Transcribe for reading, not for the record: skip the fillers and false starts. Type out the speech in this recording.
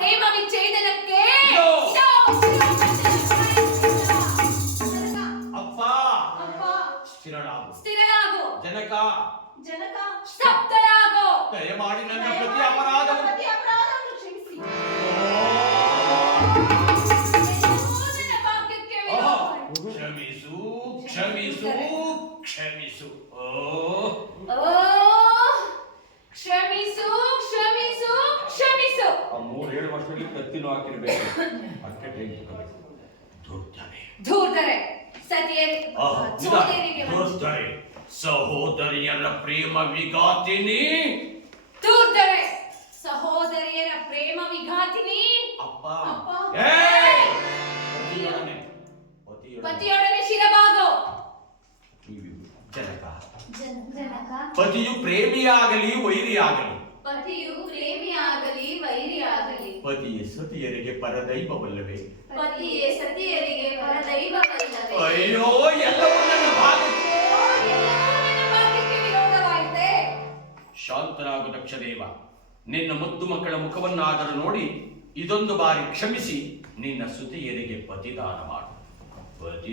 ಪ್ರೇಮ ವಿಚ್ಛೇದನಕ್ಕೆ ಅಪ್ಪ ಸ್ಥಿರನಾಗು. ಸ್ಥಿರನಾಗು. ಜನಕ ಸ್ತಬ್ಧನಾಗು. ದಯಮಾಡಿ ನನ್ನ ಪ್ರತಿ ಅಪರಾಧವನ್ನು ಕ್ಷಮಿಸಿ. ನನ್ನ ಭಾಗ್ಯಕ್ಕೆ ಕ್ಷಮಿಸು ಕ್ಷಮಿಸು ಕ್ಷಮಿಸು. ಕ್ಷಮಿಸು ಕ್ಷಮಿಸು ಕ್ಷಮಿಸು. ಆ 3-7 ವರ್ಷದಲ್ಲಿ ಕತ್ತಿನೂ ಹಾಕಿರ್ಬೇಕು. ಅದಕ್ಕೆ ಟೈಮ್ ಧೂರ್ತರೆ ಸತಿಯರಿಗೆ ಧೂರ್ತರೆ ಸಹೋದರಿಯರ ಪ್ರೇಮ ವಿಘಾತಿನಿ. ಧೂರ್ತರೆ ಸಹೋದರಿಯರ ಪ್ರೇಮ ವಿಘಾತಿನಿ. ಅಪ್ಪ ಪತಿಯೊಡನೆ ಶಿರಬಾಗು. ಜನಕ ಜನಕ ಪತಿಯು ಪ್ರೇಮಿಯಾಗಲಿ ವೈರಿಯಾಗಲಿ, ಪತಿಯು ಪ್ರೇಮಿಯಾಗಲಿ ವೈರಿಯಾಗಲಿ, ಪತಿಯೇ ಸತಿಯರಿಗೆ ಪರದೈವವಲ್ಲವೇ? ಪತಿಯೇ ಸತಿಯರಿಗೆ ಪರದೈವವಲ್ಲವೇ? ಅಯ್ಯೋ, ಎಲ್ಲವೂ ನನ್ನ ಭಾಗಕ್ಕೆ. ವಿರೋಧವಾಯಿತೆ. ಶಾಂತನಾಗು ದಕ್ಷದೇವ. ನಿನ್ನ ಮುದ್ದು ಮಕ್ಕಳ ಮುಖವನ್ನಾದರೂ ನೋಡಿ ಇದೊಂದು ಬಾರಿ ಕ್ಷಮಿಸಿ ನಿನ್ನ ಸುತಿಯರಿಗೆ ಪತಿದಾನ ಮಾಡು. ಪತಿ